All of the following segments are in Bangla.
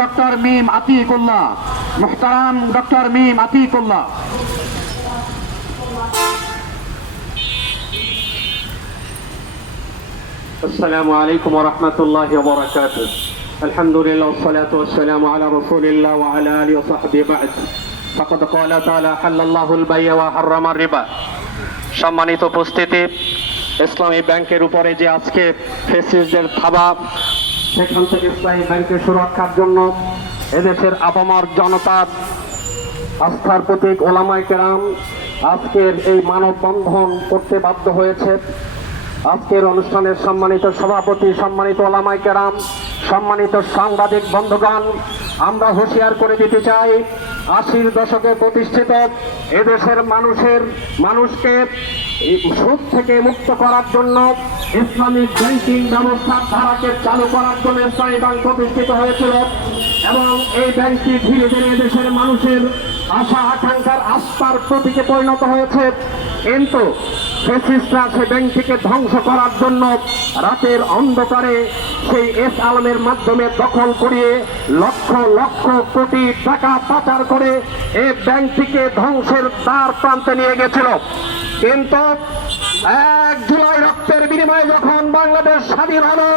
ডক্টর মিম আতিকুল্লাহ, মুহতারাম ডক্টর মিম আতিকুল্লাহ। السلام عليكم ورحمة الله وبركاته. الحمد لله والصلاة والسلام على رسول الله وعلى آله وصحبه بعد. فقد قال تعالى حل الله البيع وحرم الربا. সম্মানিত উপস্থিতি, ইসলামী ব্যাংকের উপরে যে আজকে ফ্যাসিস্টদের থাবা, সেখান থেকে ইসলামী ব্যাংকের সুরক্ষার জন্য এদেশের আপামর জনতার আস্থার প্রতীক ওলামায়ে কেরাম আজকের এই মানববন্ধন করতে বাধ্য হয়েছে। আজকের অনুষ্ঠানের সম্মানিত সভাপতি, সম্মানিত ওলামায়ে কেরাম, সম্মানিত সাংবাদিক বন্ধুগণ, আমরা হুঁশিয়ার করে দিতে চাই, 80-র দশকে প্রতিষ্ঠিত এদেশের মানুষকে সুদ থেকে মুক্ত করার জন্য ইসলামিক ব্যাংকিং ব্যবস্থার ধারাকে চালু করার জন্য ইসলামী ব্যাংক প্রতিষ্ঠিত হয়েছিল এবং এই ব্যাংকটি ধীরে ধীরে দেশের মানুষের আশা আকাঙ্ক্ষার আস্থার প্রতীকে পরিণত হয়েছে। কিন্তু ফ্যাসিস্টরা সেই ব্যাংকটিকে ধ্বংস করার জন্য রাতের অন্ধকারে সেই এস আলমের মাধ্যমে দখল করিয়ে লক্ষ লক্ষ কোটি টাকা পাচার করে এই ব্যাংকটিকে ধ্বংসের দ্বার প্রান্তে নিয়ে গেছিল। কিন্তু 1 জুলাই রক্তের বিনিময়ে যখন বাংলাদেশ স্বাধীন হলো,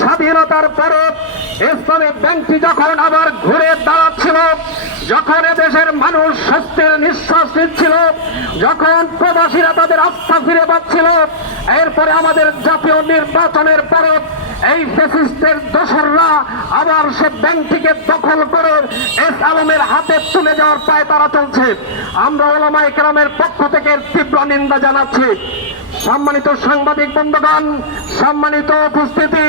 স্বাধীনতার পরে ইসলামিক ব্যাংকটি যখন আবার ঘুরে দাঁড়াচ্ছিল, যখন এদেশের মানুষ স্বস্তির নিঃশ্বাস নিচ্ছিল, যখন প্রবাসীরা তাদের আস্থা ফিরে পাচ্ছিল, এরপরে আমাদের জাতীয় নির্বাচনের পরে এই ফ্যাসিস্টের দোসররা আবার সে ব্যাংকটিকে দখল করে এস আলমের হাতে তুলে যাওয়ার পায় তারা চলছে। আমরা ওলামায়ে কেরামের পক্ষ থেকে তীব্র নিন্দা জানাচ্ছি। সম্মানিত সাংবাদিক বন্ধুগণ, সম্মানিত উপস্থিতি,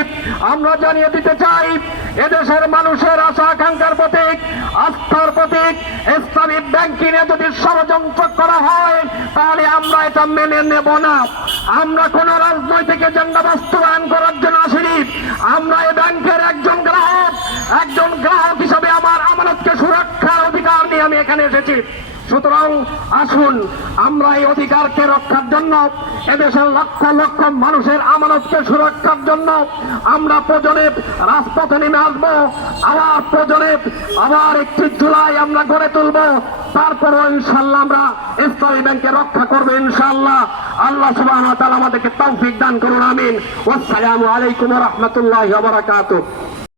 আমরা জানিয়ে দিতে চাই, এদেশের মানুষের আশা আকাঙ্ক্ষার প্রতীক, আস্থার প্রতীক ইসলামী ব্যাংকিং এ যদি ষড়যন্ত্র করা হয় তাহলে আমরা এটা মেনে নেব না। আমরা কোন রাজনৈতিক এজেন্ডা বাস্তবায়ন করার জন্য আসিনি। আমরা এই ব্যাংকের একজন গ্রাহক হিসাবে আমার আমানতকে সুরক্ষার অধিকার নিয়ে আমি এখানে এসেছি। সুতরাং আসুন আমরা এই অধিকারকে রক্ষার জন্য, এদেশের লক্ষ লক্ষ মানুষের আমানতকে সুরক্ষার জন্য আমরা প্রয়োজনে রাজপথে নেমে আসবো। আবার 1 জুলাই আমরা গড়ে তুলবো। তারপরও ইনশাআল্লাহ আমরা ইসলামী ব্যাংকে রক্ষা করবো ইনশাআল্লাহ। আল্লাহ সুবহানাহু ওয়া তাআলা আমাদেরকে তৌফিক দান করুন, আমিন। ওয়াসসালামু আলাইকুম ওয়া রাহমাতুল্লাহি ওয়া বারাকাতুহু।